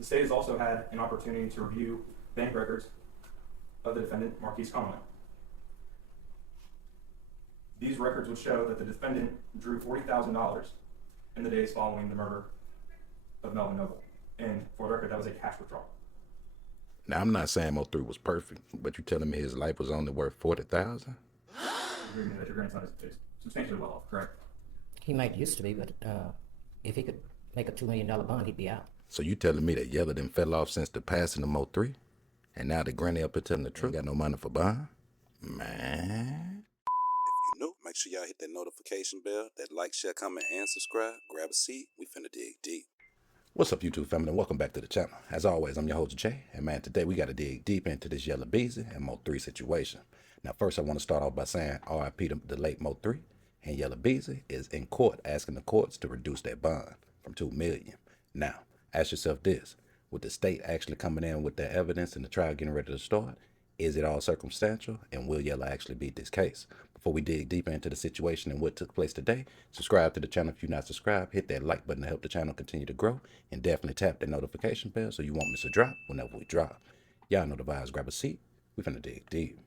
The state has also had an opportunity to review bank records of the defendant, Marquise Conway. These records would show that the defendant drew $40,000 in the days following the murder of Melvin Noble. And for the record, that was a cash withdrawal. Now, I'm not saying Mo3 was perfect, but you telling me his life was only worth $40,000? You're agreeing that your grandson is substantially well off, correct? He might used to be, but if he could make a $2 million bond, he'd be out. So you telling me that Yella done fell off since the passing of Mo3? And now the granny up here telling the truth, got no money for bond? Man. If you're new, make sure y'all hit that notification bell, that like, share, comment, and subscribe. Grab a seat. We finna dig deep. What's up, YouTube family, and welcome back to the channel. As always, I'm your host, Jay, and man, today we got to dig deep into this Yella Beezy and Mo3 situation. Now, first, I want to start off by saying RIP to the late Mo3, and Yella Beezy is in court asking the courts to reduce their bond from $2 million. Now, ask yourself this: with the state actually coming in with their evidence and the trial getting ready to start, is it all circumstantial, and will Yella actually beat this case? Before we dig deeper into the situation and what took place today, subscribe to the channel if you're not subscribed, hit that like button to help the channel continue to grow, and definitely tap that notification bell so you won't miss a drop whenever we drop. Y'all know the vibes, grab a seat, we finna dig deep.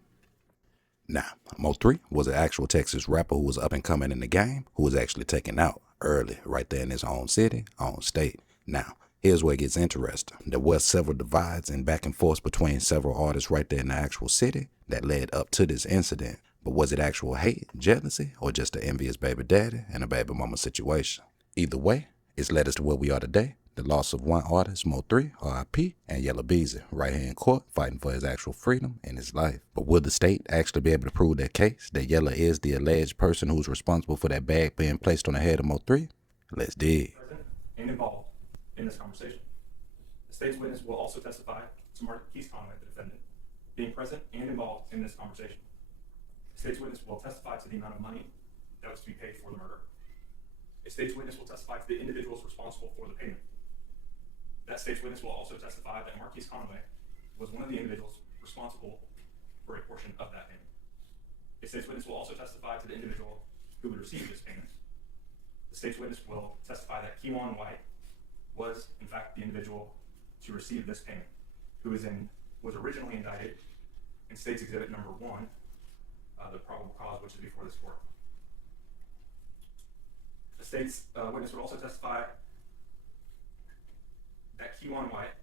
Now, Mo3 was an actual Texas rapper who was up and coming in the game, who was actually taken out early, right there in his own city, own state. Now, here's where it gets interesting. There were several divides and back and forth between several artists right there in the actual city that led up to this incident. But was it actual hate, jealousy, or just an envious baby daddy and a baby mama situation? Either way, it's led us to where we are today. The loss of one artist, Mo3, RIP, and Yella Beezy, right here in court, fighting for his actual freedom and his life. But will the state actually be able to prove their case, that Yella is the alleged person who's responsible for that bag being placed on the head of Mo3? Let's dig. Present and involved in this conversation. The state's witness will also testify to Marquise Conway, the defendant, being present and involved in this conversation. The state's witness will testify to the amount of money that was to be paid for the murder. A state's witness will testify to the individuals responsible for the payment. That state's witness will also testify that Marquise Conway was one of the individuals responsible for a portion of that payment. A state's witness will also testify to the individual who would receive this payment. The state's witness will testify that Kewan White was, in fact, the individual to receive this payment, who was originally indicted in State's Exhibit Number 1, the probable cause, which is before this court. The state's witness would also testify that Kewan White,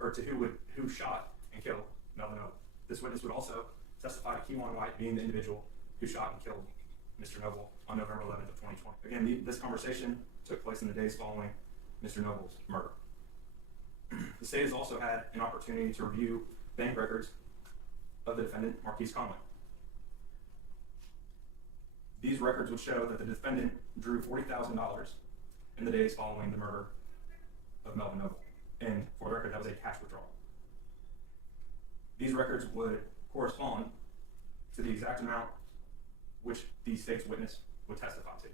or to who shot and killed Melvin Noble. This witness would also testify to Kewan White being the individual who shot and killed Mr. Noble on November 11th of 2020. Again, this conversation took place in the days following Mr. Noble's murder. The state has also had an opportunity to review bank records of the defendant, Marquise Conway. These records would show that the defendant drew $40,000 in the days following the murder of Melvin Noble. And for the record, that was a cash withdrawal. These records would correspond to the exact amount which the state's witness would testify to.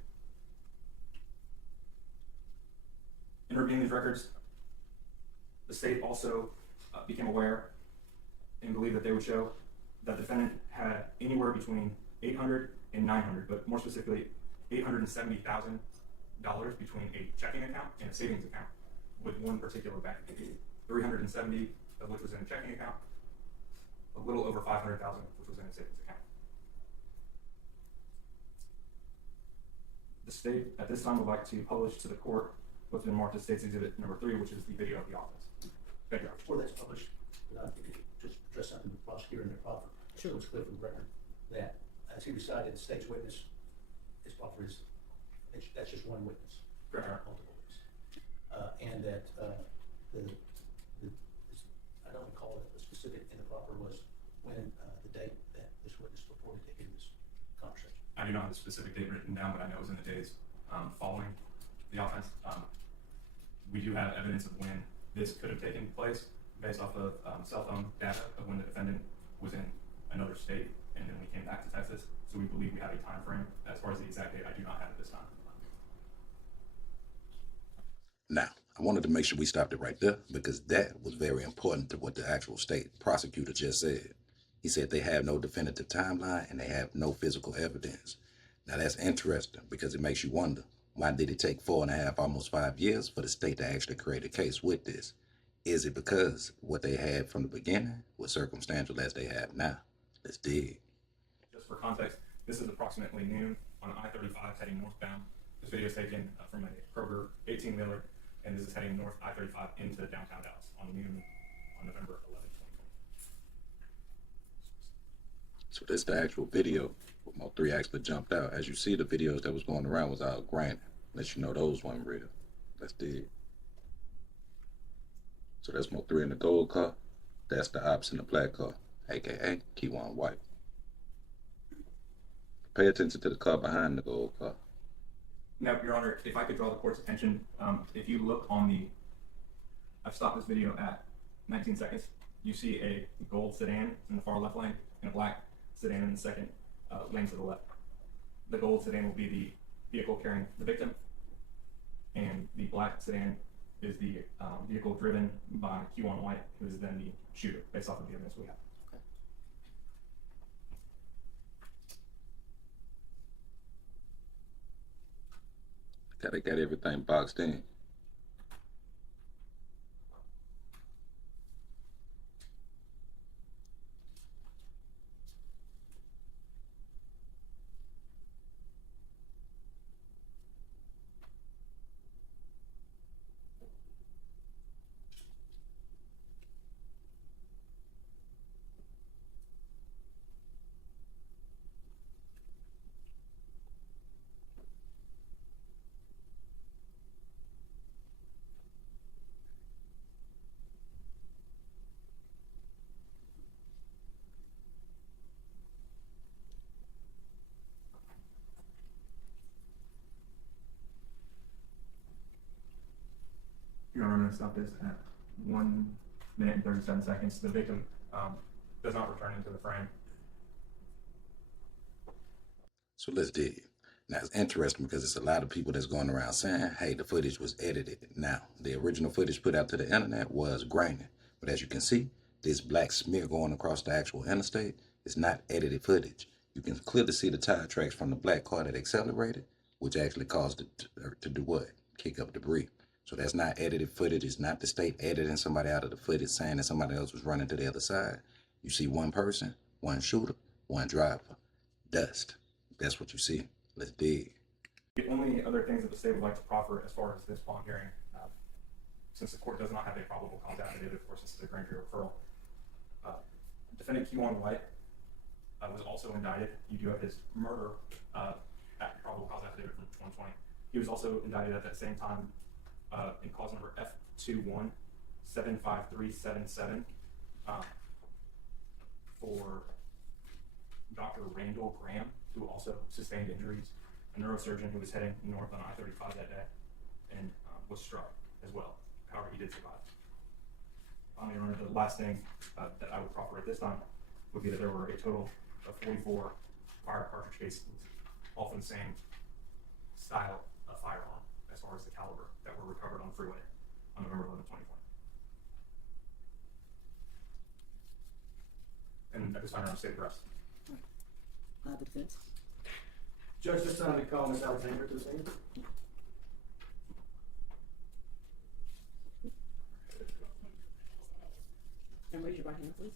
In reviewing these records, the state also became aware and believed that they would show that the defendant had anywhere between $800 and $900, but more specifically $870,000 between a checking account and a savings account with one particular bank. 370 of which was in a checking account, a little over 500,000 which was in a savings account. The state at this time would like to publish to the court what's been marked as State's Exhibit Number 3, which is the video of the offense. Thank you. Before that's published, just address something with the prosecutor and their proffer. Sure. So it's clear from the record that as he recited, the state's witness, his proffer is, that's just one witness. There aren't multiple witnesses. And that I don't recall that the specific in the proffer was when the date that this witness reported to him this conversation. I do not have the specific date written down, but I know it was in the days following the offense. We do have evidence of when this could have taken place based off of cell phone data of when the defendant was in another state and then we came back to Texas. So we believe we have a time frame. As far as the exact date, I do not have it this time. Now, I wanted to make sure we stopped it right there because that was very important to what the actual state prosecutor just said. He said they have no definitive timeline and they have no physical evidence. Now that's interesting because it makes you wonder, why did it take 4.5, almost 5 years for the state to actually create a case with this? Is it because what they had from the beginning was circumstantial as they have now? Let's dig. Just for context, this is approximately noon on I-35 heading northbound. This video is taken from a Kroger 18-wheeler, and this is heading north I-35 into downtown Dallas on noon on November 11, 2020. So this the actual video where Mo3 actually jumped out. As you see, the videos that was going around was all granted. Let you know those weren't real. Let's dig. So that's Mo3 in the gold car. That's the ops in the black car, aka Keywan White. Pay attention to the car behind the gold car. Now, Your Honor, if I could draw the court's attention, if you look on the, I've stopped this video at 19 seconds. You see a gold sedan in the far left lane and a black sedan in the second lane to the left. The gold sedan will be the vehicle carrying the victim, and the black sedan is the vehicle driven by Keywan White, who is then the shooter, based off of the evidence we have. Gotta get everything boxed in. Your Honor, I'm going to stop this at 1 minute and 37 seconds. The victim does not return into the frame. So let's dig. Now it's interesting because it's a lot of people that's going around saying, hey, the footage was edited. Now, the original footage put out to the internet was grainy. But as you can see, this black smear going across the actual interstate is not edited footage. You can clearly see the tire tracks from the black car that accelerated, which actually caused it to do what? Kick up debris. So that's not edited footage. It's not the state editing somebody out of the footage saying that somebody else was running to the other side. You see one person, one shooter, one driver. Dust. That's what you see. Let's dig. The only other things that the state would like to proffer as far as this bond hearing, since the court does not have a probable cause affidavit, of course, this is a grand jury referral. Defendant Keywan White was also indicted. You do have his murder probable cause affidavit from 2020. He was also indicted at that same time in cause number F2175377 for Dr. Randall Graham, who also sustained injuries, a neurosurgeon who was heading north on I-35 that day and was struck as well. However, he did survive. Finally, Your Honor, the last thing that I would proffer at this time would be that there were a total of 44 fire cartridge casings, all from the same style of firearm as far as the caliber that were recovered on the freeway on November 11, 2020. And at this time, I'm state the rest. The defense. Judge, this time we call Ms. Alexander to the stand. And raise your right hand, please.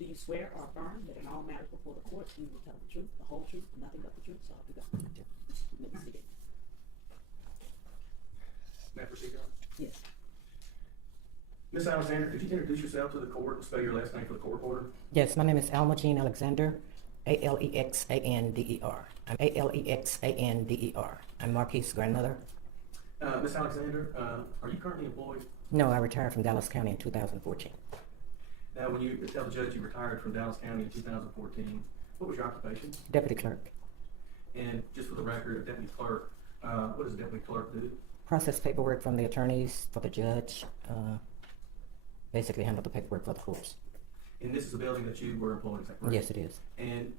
Do you swear or affirm that in all matters before the court you will tell the truth, the whole truth, and nothing but the truth? So help you God. You may be seated. May I proceed, Your Honor? Yes. Ms. Alexander, could you introduce yourself to the court and spell your last name for the court reporter? Yes, my name is Alma Jean Alexander, Alexander. I'm Alexander. I'm Marquis' grandmother. Ms. Alexander, are you currently employed? No, I retired from Dallas County in 2014. Now, when you tell the judge you retired from Dallas County in 2014, what was your occupation? Deputy clerk. And just for the record, a deputy clerk, what does a deputy clerk do? Process paperwork from the attorneys for the judge. Basically handle the paperwork for the courts. And this is a building that you were employed, is that correct? Yes, it is. And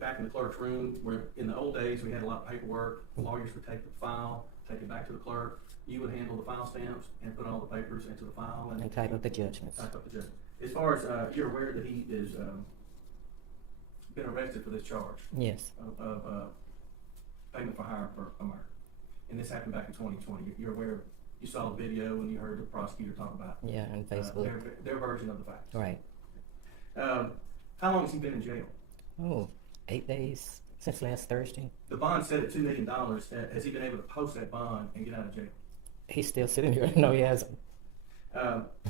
back in the clerk's room, where in the old days we had a lot of paperwork, lawyers would take the file, take it back to the clerk. You would handle the file stamps and put all the papers into the file And type up the judgments. type up the judgment. As far as you're aware that he is been arrested for this charge Yes, of payment for hire for a murder, and this happened back in 2020. You're aware you saw the video and you heard the prosecutor talk about Yeah, and Facebook. their version of the facts. Right. How long has he been in jail? Oh, 8 days since last Thursday. The bond set at $2 million. Has he been able to post that bond and get out of jail? He's still sitting here. No, he hasn't.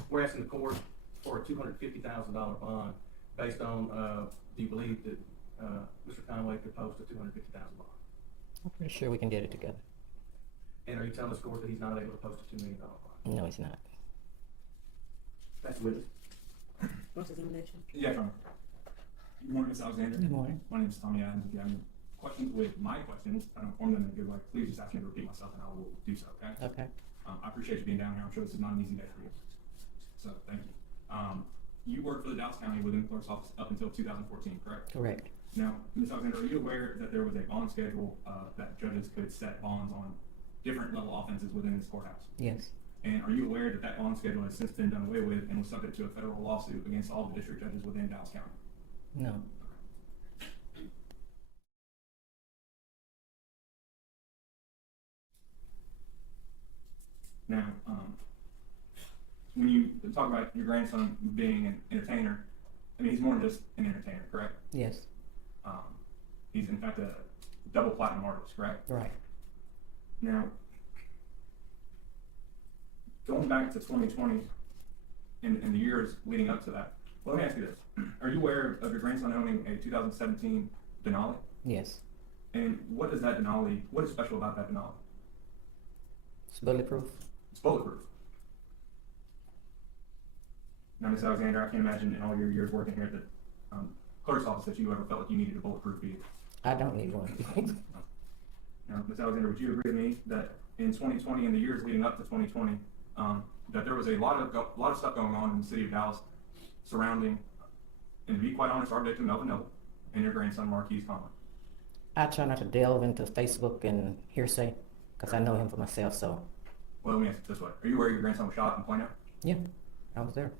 We're asking the court for a $250,000 bond based on, do you believe that Mr. Conway could post a $250,000 bond? I'm pretty sure we can get it together. And are you telling this court that he's not able to post a $2 million bond? No, he's not. That's the witness. Cross-examination. Yeah, Good morning, Ms. Alexander. Good morning. My name is Tommy Adams. If you have any questions with my questions, I don't form them in a good way. Please just ask me to repeat myself and I will do so, okay? Okay. I appreciate you being down here. I'm sure this is not an easy day for you. So, thank you. You worked for the Dallas County within the clerk's office up until 2014, correct? Correct. Now, Ms. Alexander, are you aware that there was a bond schedule that judges could set bonds on different level offenses within this courthouse? Yes. And are you aware that that bond schedule has since been done away with and was subject to a federal lawsuit against all the district judges within Dallas County? No. Now, when you talk about your grandson being an entertainer, I mean, he's more than just an entertainer, correct? Yes. He's in fact a double platinum artist, correct? Right. Now, going back to 2020 and the years leading up to that, let me ask you this. Are you aware of your grandson owning a 2017 Denali? Yes. And what is that Denali, what is special about that Denali? It's bulletproof. It's bulletproof. Now, Ms. Alexander, I can't imagine in all your years working here at the clerk's office that you ever felt like you needed a bulletproof vehicle. I don't need one. Now, Ms. Alexander, would you agree with me that in 2020 and the years leading up to 2020, that there was a lot of stuff going on in the city of Dallas surrounding, and to be quite honest, our victim Melvin Noble and your grandson Marquise Conway? I try not to delve into Facebook and hearsay because I know him for myself. So. Well, let me ask it this way: are you aware your grandson was shot in Plano? Yeah, I was there.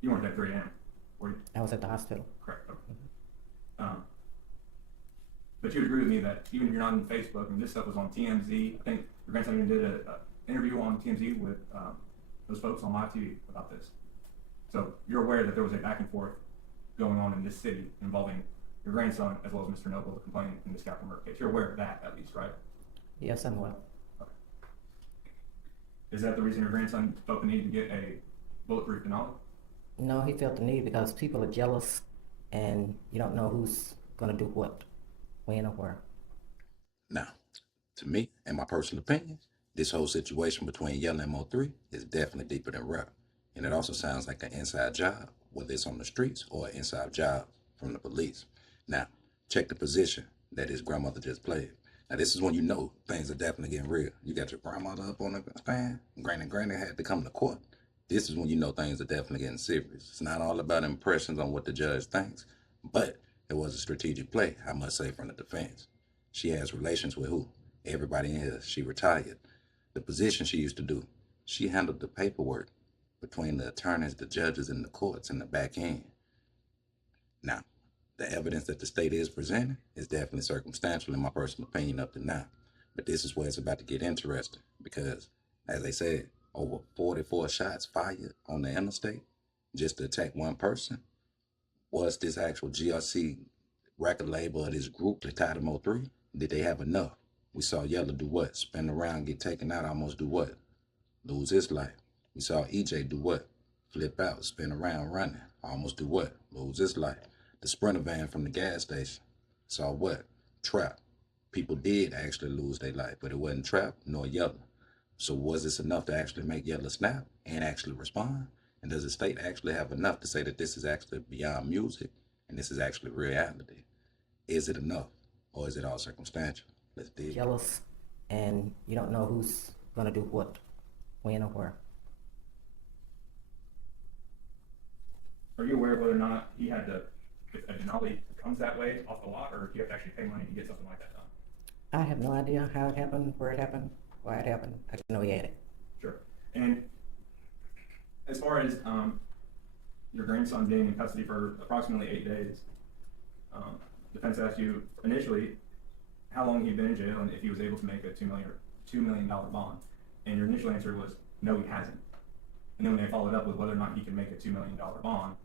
You weren't at 3 a.m., were you? I was at the hospital. Correct. Okay. But you would agree with me that even if you're not on Facebook, and this stuff was on TMZ, I think your grandson even did an interview on TMZ with those folks on live TV about this. So you're aware that there was a back and forth going on in this city involving your grandson as well as Mr. Noble, the complainant in this capital murder case. You're aware of that at least, right? Yes, I'm well. Okay. Is that the reason your grandson felt the need to get a bulletproof Denali? No, he felt the need because people are jealous and you don't know who's going to do what, when, or where. Now, to me, in my personal opinion, this whole situation between Yella and Mo3 is definitely deeper than rap. And it also sounds like an inside job, whether it's on the streets or an inside job from the police. Now, check the position that his grandmother just played. Now, this is when you know things are definitely getting real. You got your grandmother up on the stand, granny had to come to court. This is when you know things are definitely getting serious. It's not all about impressions on what the judge thinks, but it was a strategic play, I must say, from the defense. She has relations with who? Everybody in here. She retired. The position she used to do, she handled the paperwork between the attorneys, the judges, and the courts in the back end. Now, the evidence that the state is presenting is definitely circumstantial in my personal opinion up to now. But this is where it's about to get interesting because, as they said, over 44 shots fired on the interstate just to attack one person. Was this actual GRC record label of this group, the tied to Mo3? Did they have enough? We saw Yella do what? Spin around, get taken out, almost do what? Lose his life. We saw EJ do what? Flip out, spin around, running, almost do what? Lose his life. The Sprinter van from the gas station saw what? Trap. People did actually lose their life, but it wasn't Trap nor Yella. So was this enough to actually make Yella snap and actually respond? And does the state actually have enough to say that this is actually beyond music and this is actually reality? Is it enough or is it all circumstantial? Let's dig. Jealous and you don't know who's going to do what, when, or where. Are you aware of whether or not he had to, if a Denali comes that way off the lot, or do you have to actually pay money to get something like that done? I have no idea how it happened, where it happened, why it happened. I just know he had it. Sure. And as far as your grandson being in custody for approximately 8 days, defense asked you initially how long he'd been in jail and if he was able to make a $2 million bond. And your initial answer was, no, he hasn't. And then when they followed up with whether or not he can make a $2 million bond,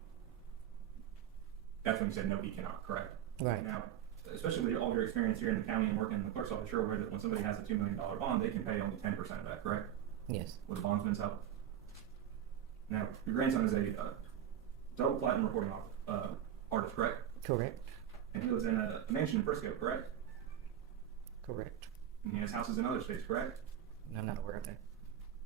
that's when you said, no, he cannot, correct? Right. Now, especially with all your experience here in the county and working in the clerk's office, you're aware that when somebody has a $2 million bond, they can pay only 10% of that, correct? Yes. With a bondsman's help. Now, your grandson is a double platinum recording artist, correct? Correct. And he lives in a mansion in Frisco, correct? Correct. And he has houses in other states, correct? I'm not aware of that.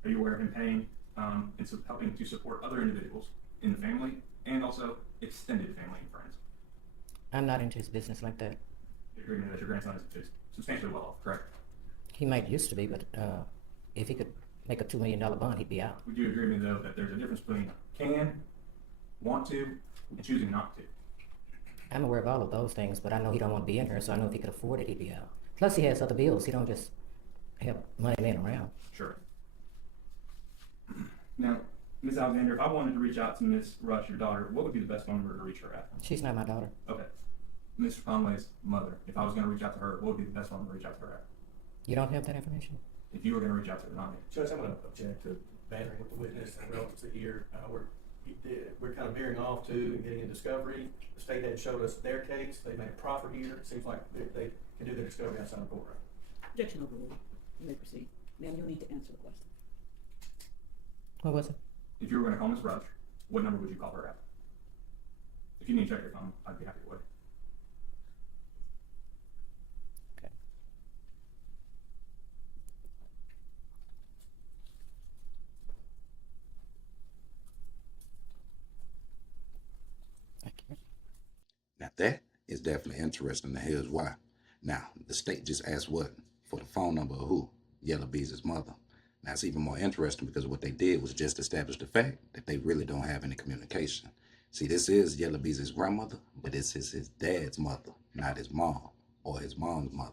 Are you aware of him paying and helping to support other individuals in the family and also extended family and friends? I'm not into his business like that. You agree that your grandson is substantially well off, correct? He might used to be, but if he could make a $2 million bond, he'd be out. Would you agree with me, though, that there's a difference between can, want to, and choosing not to? I'm aware of all of those things, but I know he don't want to be in here, so I know if he could afford it, he'd be out. Plus, he has other bills. He don't just have money laying around. Sure. Now, Ms. Alexander, if I wanted to reach out to Ms. Rush, your daughter, what would be the best phone number to reach her at? She's not my daughter. Okay. Mr. Conway's mother, if I was going to reach out to her, what would be the best phone number to reach out to her at? You don't have that information? If you were going to reach out to her, not me. Judge, I'm gonna object to bantering with the witness and relative to here. We're kind of veering off to and getting in discovery. The state had showed us their case. They made a proffer here. It seems like they can do their discovery outside of courtroom. Objection overruled. You may proceed. Ma'am, you'll need to answer the question. What was it? If you were going to call Ms. Rush, what number would you call her at? If you need to check your phone, I'd be happy to wait. Okay. Thank you. Now that is definitely interesting, and here's why. Now, the state just asked what? For the phone number of who? Yella Beezy's mother. Now, it's even more interesting because what they did was just establish the fact that they really don't have any communication. See, this is Yella Beezy's grandmother, but this is his dad's mother, not his mom or his mom's mother.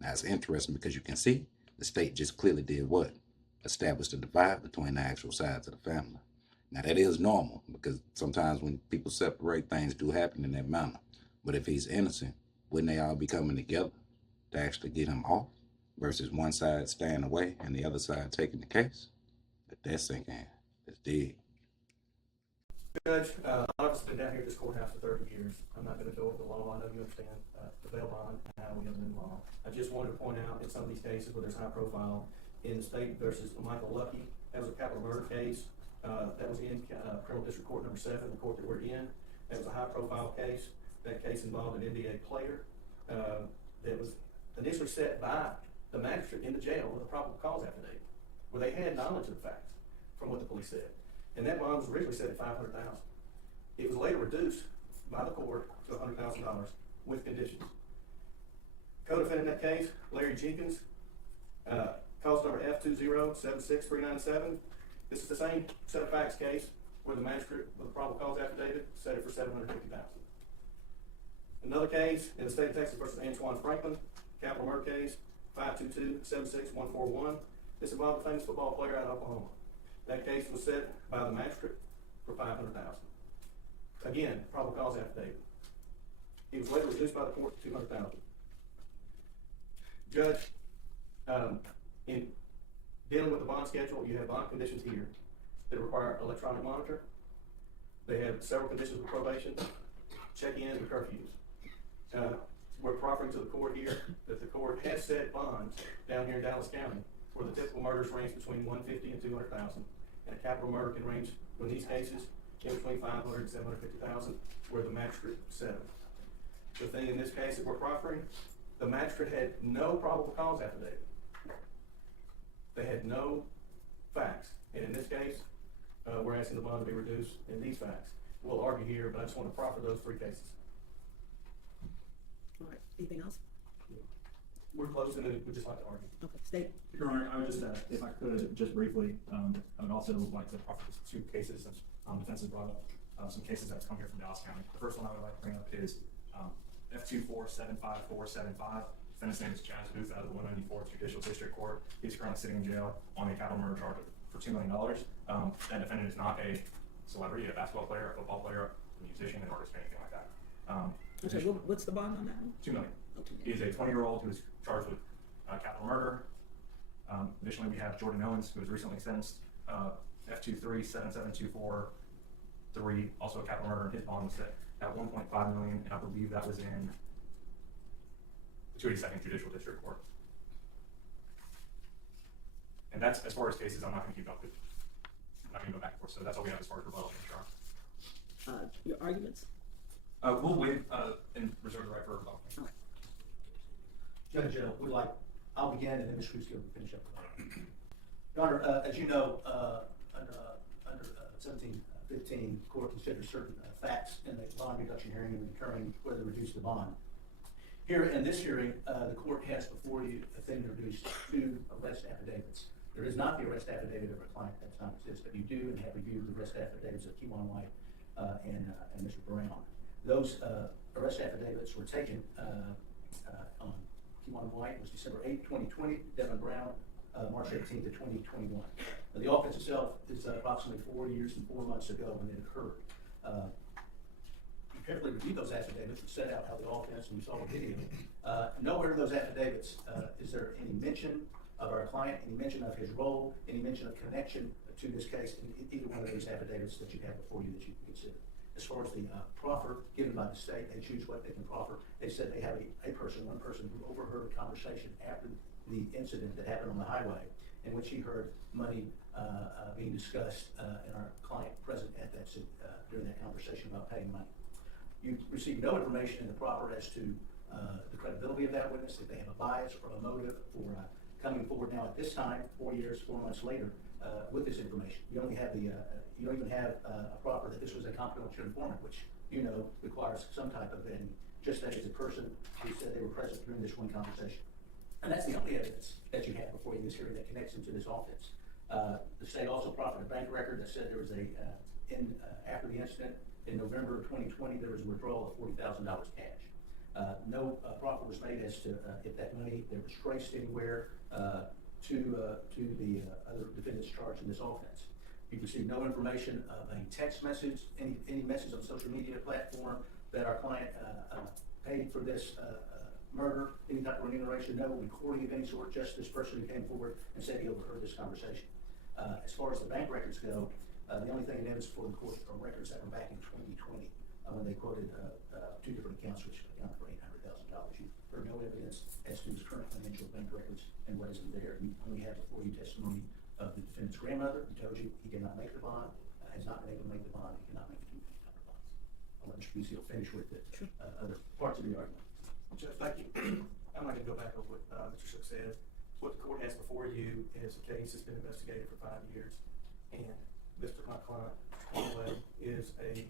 Now, it's interesting because you can see the state just clearly did what? Established a divide between the actual sides of the family. Now, that is normal because sometimes when people separate, things do happen in that manner. But if he's innocent, wouldn't they all be coming together to actually get him off versus one side staying away and the other side taking the case? But that's sinking. That's deep. Judge, I've obviously been down here at this courthouse for 30 years. I'm not going to go over the law. I know you understand the bail bond and how we have the new law. I just wanted to point out in some of these cases where there's high profile, in the state versus Michael Lucky, that was a capital murder case. That was in Criminal District Court number 7, the court that we're in. That was a high profile case. That case involved an NBA player that was initially set by the magistrate in the jail with a probable cause affidavit, where they had knowledge of the facts from what the police said. And that bond was originally set at $500,000. It was later reduced by the court to $100,000 with conditions. Co-defendant in that case, Larry Jenkins, cause number F2076397. This is the same set of facts case where the magistrate with a probable cause affidavit set it for $750,000. Another case in the state of Texas versus Antoine Franklin, capital murder case, 522-76141. This involved a famous football player out of Oklahoma. That case was set by the magistrate for $500,000. Again, probable cause affidavit. It was later reduced by the court to $200,000. Judge, in dealing with the bond schedule, you have bond conditions here that require electronic monitor. They have several conditions of probation, check-ins, and curfews. We're proffering to the court here that the court has set bonds down here in Dallas County where the typical murders range between $150,000 and $200,000, and a capital murder can range, in these cases, in between $500,000 and $750,000, where the magistrate set them. The thing in this case that we're proffering, the magistrate had no probable cause affidavit. They had no facts, and in this case, we're asking the bond to be reduced in these facts. We'll argue here, but I just want to proffer those 3 cases. All right, anything else? We're close, and then we'd just like to argue. Okay, state. Your Honor, I would just, if I could, just briefly, I would also like to offer 2 cases since defense has brought up some cases that's come here from Dallas County. The first one I would like to bring up is F2475475. Defendant's name is Chaz Booth out of the 194th Judicial District Court. He's currently sitting in jail on a capital murder charge for $2 million. That defendant is not a celebrity, a basketball player, a football player, a musician, an artist, or anything like that. Okay, what's the bond on that one? $2 million. Oh, $2 million. He is a 20-year-old who is charged with capital murder, Additionally, we have Jordan Owens, who was recently sentenced F2377243, also a capital murder, and his bond was set at $1.5 million, and I believe that was in the 282nd Judicial District Court. And that's as far as cases. I'm not going to keep up with. I'm not going to go back and forth. So that's all we have as far as rebuttal. Your arguments? We'll wait and reserve the right for rebuttal. All right. Judge, I'll begin and then Ms. Cruz will finish up. Your Honor, as you know, under 1715, the court considers certain facts in the bond reduction hearing and determining whether to reduce the bond. Here in this hearing, the court has before you a thing to reduce 2 arrest affidavits. There is not the arrest affidavit of a client that does not exist, but you do and have reviewed the arrest affidavits of Kewan White and Mr. Brown. Those arrest affidavits were taken on Kewan White was December 8, 2020, Devin Brown, March 18th of 2021. Now, the offense itself is approximately 4 years and 4 months ago when it occurred. You carefully reviewed those affidavits and set out how the offense, and you saw the video. Nowhere in those affidavits is there any mention of our client, any mention of his role, any mention of connection to this case in either one of those affidavits that you have before you that you can consider. As far as the proffer given by the state, they choose what they can proffer. They said they have one person who overheard a conversation after the incident that happened on the highway in which he heard money being discussed and our client present at that during that conversation about paying money. You received no information in the proffer as to the credibility of that witness, if they have a bias or a motive for coming forward now at this time, 4 years, 4 months later, with this information. You only have you don't even have a proffer that this was a confidential informant, which you know requires some type of vetting, just that it's a person who said they were present during this one conversation. And that's the only evidence that you have before you this hearing that connects him to this offense. The state also proffered a bank record that said there was after the incident in November of 2020, there was a withdrawal of $40,000 cash. No proffer was made as to if that money there was traced anywhere to the other defendants charged in this offense. You've received no information of any text message, any message on social media platform that our client paid for this murder, any type of remuneration, no recording of any sort, just this person who came forward and said he overheard this conversation. As far as the bank records go, the only thing in evidence for the court are records that were back in 2020 when they quoted 2 different accounts which accounted for $800,000. You've heard no evidence as to his current financial bank records and what is in there. You only have before you testimony of the defendant's grandmother who told you he cannot make the bond, has not been able to make the bond, he cannot make the $2 million bonds. I'll let Mr. Beezy finish with the other parts of the argument. Judge, thank you. I'm not going to go back over what Mr. Shook said. What the court has before you is a case that's been investigated for 5 years, and my client, anyway, is a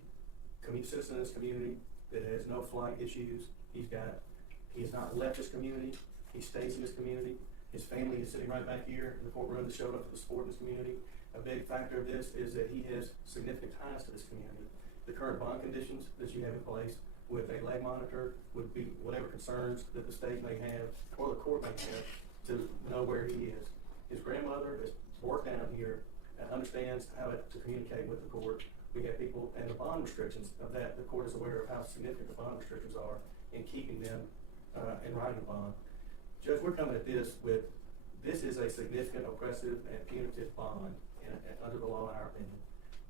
citizen in this community that has no flight issues. He has not left this community. He stays in this community. His family is sitting right back here in the courtroom that showed up for the support in this community. A big factor of this is that he has significant ties to this community. The current bond conditions that you have in place with a leg monitor would be whatever concerns that the state may have or the court may have to know where he is. His grandmother has worked down here and understands how to communicate with the court. We have people and the bond restrictions of that. The court is aware of how significant the bond restrictions are in keeping them in writing a bond. Judge, we're coming at this is a significant oppressive and punitive bond under the law in our opinion.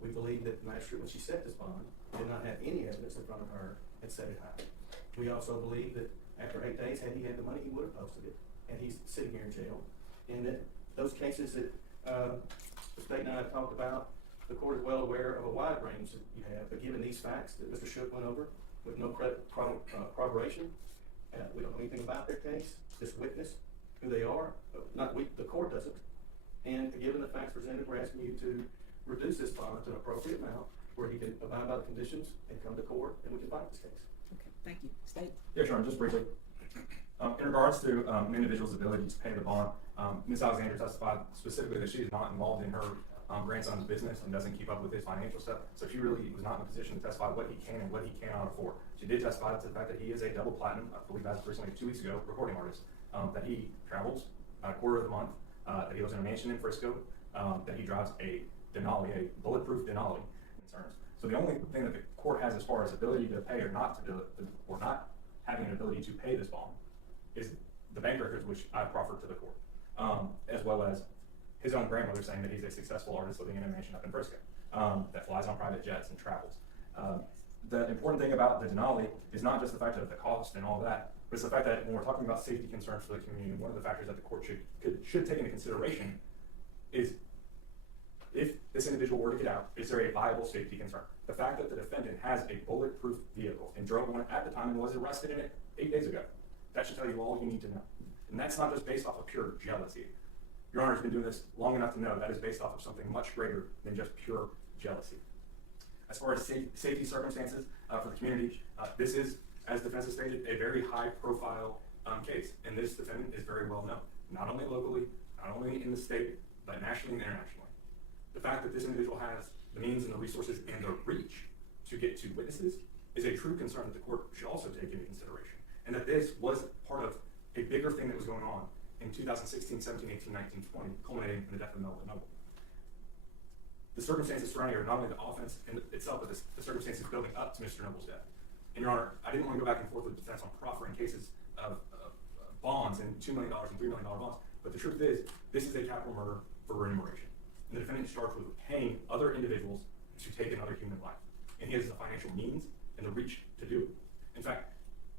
We believe that the magistrate, when she set this bond, did not have any evidence in front of her and set it high. We also believe that after 8 days, had he had the money, he would have posted it, and he's sitting here in jail. And that those cases that the state and I have talked about, the court is well aware of a wide range that you have, but given these facts that Mr. Shook went over with no corroboration, we don't know anything about their case, this witness, who they are, the court doesn't. And given the facts presented, we're asking you to reduce this bond to an appropriate amount where he can abide by the conditions and come to court and we can fight this case. Okay, thank you. State. Yeah, sure. Just briefly. In regards to an individual's ability to pay the bond, Ms. Alexander testified specifically that she is not involved in her grandson's business and doesn't keep up with his financial stuff. So she really was not in a position to testify what he can and what he cannot afford. She did testify to the fact that he is a double platinum, I believe as recently as 2 weeks ago, recording artist, that he travels a quarter of the month, that he lives in a mansion in Frisco, that he drives a Denali, a bulletproof Denali. So the only thing that the court has as far as ability to pay or not to do it, or not having an ability to pay this bond, is the bank records which I proffered to the court. as well as his own grandmother saying that he's a successful artist living in a mansion up in Frisco that flies on private jets and travels. The important thing about the Denali is not just the fact of the cost and all that, but it's the fact that when we're talking about safety concerns for the community, one of the factors that the court should take into consideration is if this individual were to get out, is there a viable safety concern? The fact that the defendant has a bulletproof vehicle and drove one at the time and was arrested in it 8 days ago, that should tell you all you need to know. And that's not just based off of pure jealousy. Your Honor's been doing this long enough to know that is based off of something much greater than just pure jealousy. As far as safety circumstances for the community, this is, as defense has stated, a very high-profile case, and this defendant is very well known, not only locally, not only in the state, but nationally and internationally. The fact that this individual has the means and the resources and the reach to get to witnesses is a true concern that the court should also take into consideration, and that this was part of a bigger thing that was going on in 2016, 17, 18, 19, 20, culminating in the death of Melvin Noble. The circumstances surrounding are not only the offense in itself, but the circumstances building up to Mr. Noble's death. And Your Honor, I didn't want to go back and forth with the defense on proffering cases of bonds and $2 million and $3 million bonds, but the truth is, this is a capital murder for remuneration. And the defendant is charged with paying other individuals to take another human life. And he has the financial means and the reach to do it. In fact,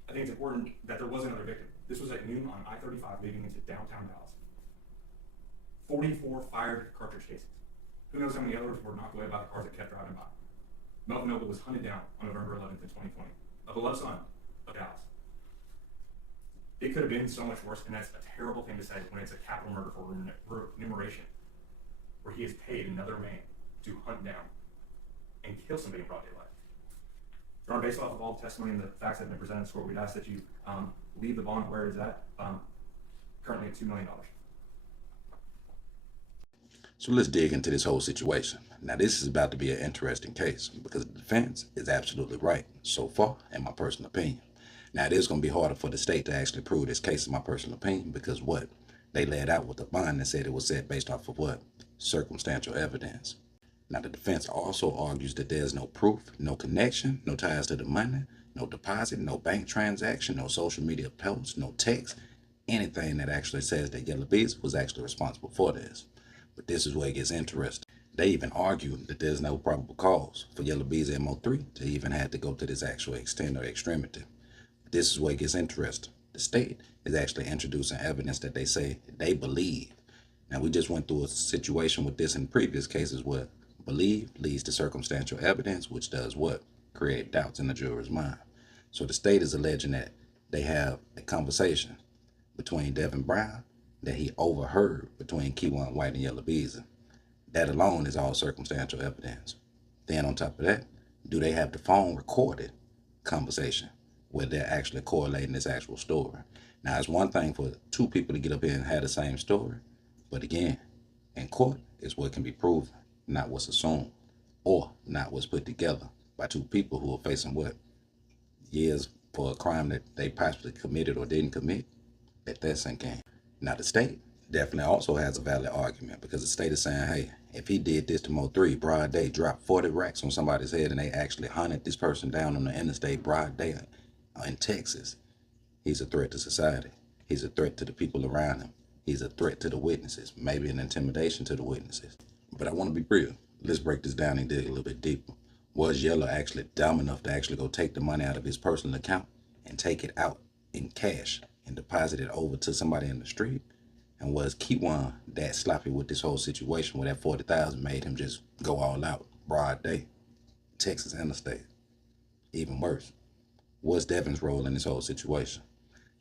I think it's important that there was another victim. This was at noon on I-35 leading into downtown Dallas. 44 fired cartridge casings. Who knows how many others were knocked away by the cars that kept driving by. Melvin Noble was hunted down on November 11th in 2020, a beloved son of Dallas. It could have been so much worse, and that's a terrible thing to say when it's a capital murder for remuneration, where he has paid another man to hunt down and kill somebody in broad daylight. Your Honor, based off of all the testimony and the facts that have been presented to the court, we'd ask that you leave the bond where it's at, currently at $2 million. So let's dig into this whole situation. Now, this is about to be an interesting case because the defense is absolutely right so far, in my personal opinion. Now, it is going to be harder for the state to actually prove this case, in my personal opinion, because what? They laid out with the bond and said it was set based off of what? Circumstantial evidence. Now, the defense also argues that there's no proof, no connection, no ties to the money, no deposit, no bank transaction, no social media posts, no text, anything that actually says that Yella Beezy was actually responsible for this. But this is where it gets interesting. They even argue that there's no probable cause for Yella Beezy and Mo3 to even have to go to this actual extent or extremity. But this is where it gets interesting. The state is actually introducing evidence that they say they believe. Now, we just went through a situation with this in previous cases where believe leads to circumstantial evidence, which does what? Create doubts in the juror's mind. So the state is alleging that they have a conversation between Devin Brown that he overheard between Keywan White and Yella Beezy. That alone is all circumstantial evidence. Then on top of that, do they have the phone recorded conversation where they're actually correlating this actual story? Now, it's one thing for two people to get up here and have the same story, but again, in court, it's what can be proven, not what's assumed, or not what's put together by two people who are facing what? Years for a crime that they possibly committed or didn't commit. Let that sink in. Now, the state definitely also has a valid argument because the state is saying, hey, if he did this to Mo3, broad day, dropped 40 racks on somebody's head and they actually hunted this person down on the interstate broad day in Texas, he's a threat to society. He's a threat to the people around him. He's a threat to the witnesses, maybe an intimidation to the witnesses. But I want to be real. Let's break this down and dig a little bit deeper. Was Yella actually dumb enough to actually go take the money out of his personal account and take it out in cash and deposit it over to somebody in the street? And was Keywan that sloppy with this whole situation where that 40,000 made him just go all out, broad day, Texas interstate? Even worse, what's Devin's role in this whole situation?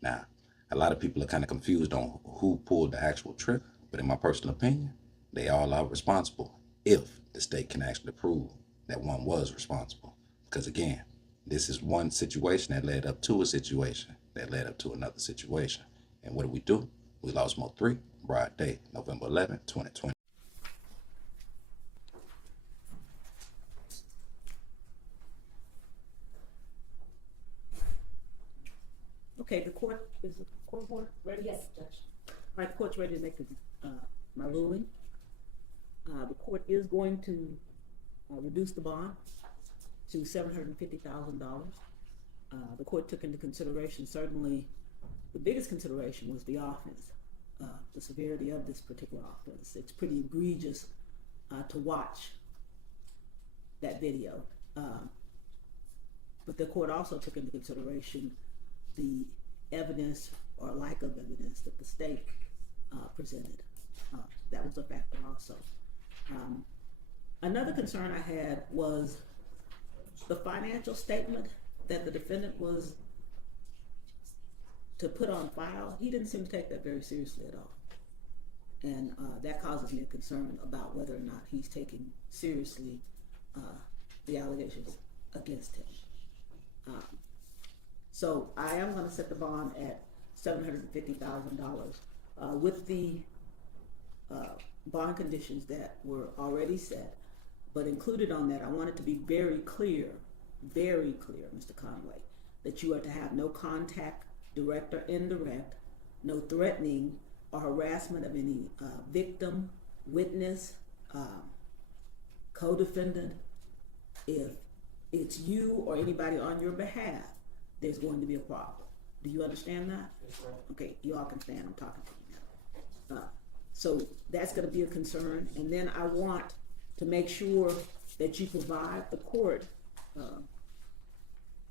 Now, a lot of people are kind of confused on who pulled the actual trigger, but in my personal opinion, they all are responsible if the state can actually prove that one was responsible. Because again, this is one situation that led up to a situation that led up to another situation. And what do? We lost Mo3, broad day, November 11, 2020. Okay, the court, is the court ready? Yes, Judge. All right, the court's ready to make my ruling. The court is going to reduce the bond to $750,000. The court took into consideration, certainly, the biggest consideration was the offense. the severity of this particular offense. It's pretty egregious to watch that video. But the court also took into consideration the evidence or lack of evidence that the state presented. That was a factor also. Another concern I had was the financial statement that the defendant was to put on file. He didn't seem to take that very seriously at all. And that causes me a concern about whether or not he's taking seriously the allegations against him. So I am going to set the bond at $750,000 with the bond conditions that were already set. But included on that, I want it to be very clear, Mr. Conway, that you are to have no contact, direct or indirect, no threatening or harassment of any victim, witness, co-defendant. If it's you or anybody on your behalf, there's going to be a problem. Do you understand that? Yes, ma'am. Okay, you all can stand. I'm talking to you now. So that's going to be a concern. And then I want to make sure that you provide the court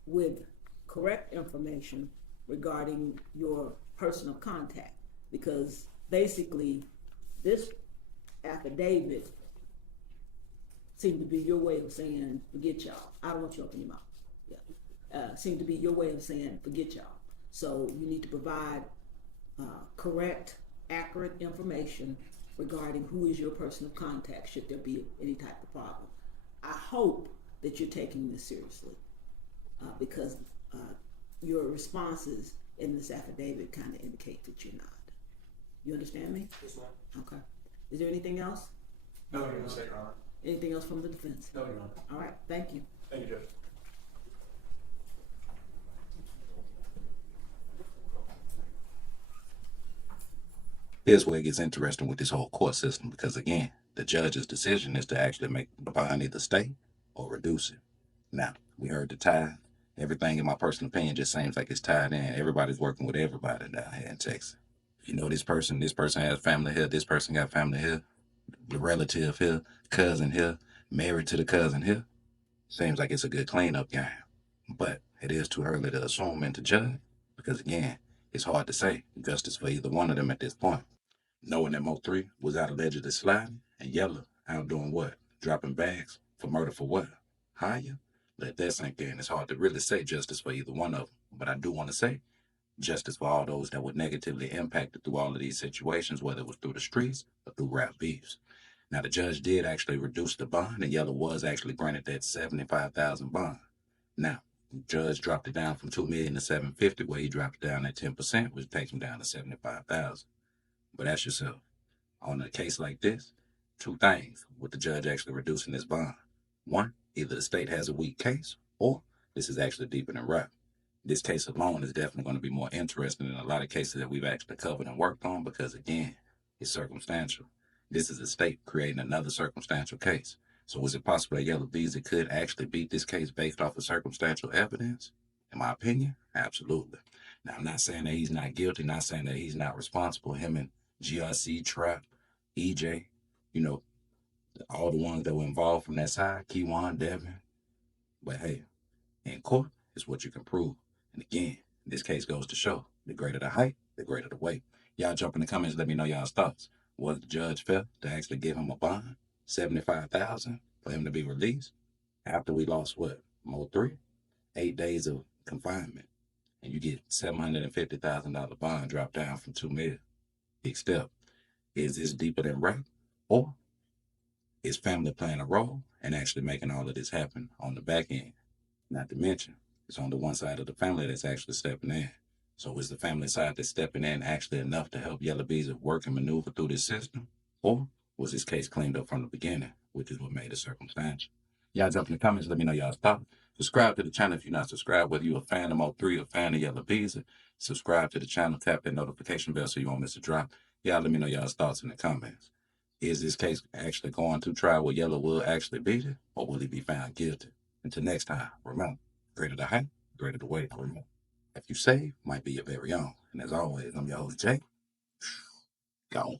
with correct information regarding your personal contact, because basically this affidavit seemed to be your way of saying, forget y'all. I don't want you to open your mouth. Yeah. Seemed to be your way of saying, forget y'all. So you need to provide correct, accurate information regarding who is your person of contact should there be any type of problem. I hope that you're taking this seriously because your responses in this affidavit kind of indicate that you're not. You understand me? Yes, ma'am. Okay. Is there anything else? No, you're mistaken, Your Honor. Anything else from the defense? No, Your Honor. All right, thank you. Thank you, Judge. Here's where it gets interesting with this whole court system because, again, the judge's decision is to actually make the bond either stay or reduce it. Now, we heard the tie. Everything, in my personal opinion, just seems like it's tied in. Everybody's working with everybody down here in Texas. You know, this person has family here, this person got family here, the relative here, cousin here, married to the cousin here. Seems like it's a good cleanup game. But it is too early to assume and to judge because, again, it's hard to say justice for either one of them at this point. Knowing that Mo3 was out allegedly sliding and Yella out doing what? Dropping bags for murder for what? Hire? Let that sink in. It's hard to really say justice for either one of them. But I do want to say justice for all those that were negatively impacted through all of these situations, whether it was through the streets or through rap beefs. Now, the judge did actually reduce the bond, and Yella was actually granted that $75,000 bond. Now, the judge dropped it down from $2 million to $750,000, where he dropped it down at 10%, which takes him down to $75,000. But ask yourself, on a case like this, two things with the judge actually reducing this bond. One, either the state has a weak case, or this is actually deeper than rap. This case alone is definitely going to be more interesting than a lot of cases that we've actually covered and worked on because, again, it's circumstantial. This is the state creating another circumstantial case. So is it possible that Yella Beezy could actually beat this case based off of circumstantial evidence? In my opinion, absolutely. Now, I'm not saying that he's not guilty, not saying that he's not responsible. Him and GRC, Trap, EJ, you know, all the ones that were involved from that side, Keywan, Devin. But hey, in court, it's what you can prove. And again, this case goes to show the greater the height, the greater the weight. Y'all jump in the comments, let me know y'all's thoughts. Was the judge fair to actually give him a bond, $75,000, for him to be released after we lost what, Mo3? 8 days of confinement, and you get $750,000 bond dropped down from $2 million. Big step. Is this deeper than rap, or is family playing a role and actually making all of this happen on the back end? Not to mention, it's on the one side of the family that's actually stepping in. So is the family side that's stepping in actually enough to help Yella Beezy work and maneuver through this system? Or was this case cleaned up from the beginning, which is what made it circumstantial? Y'all jump in the comments, let me know y'all's thoughts. Subscribe to the channel if you're not subscribed, whether you're a fan of Mo3 or a fan of Yella Beezy. Subscribe to the channel, tap that notification bell so you won't miss a drop. Y'all let me know y'all's thoughts in the comments. Is this case actually going to trial where Yella will actually beat it, or will he be found guilty? Until next time, remember, greater the height, greater the weight. Remember, if you save, might be your very own. And as always, I'm your host, Jay. Gone.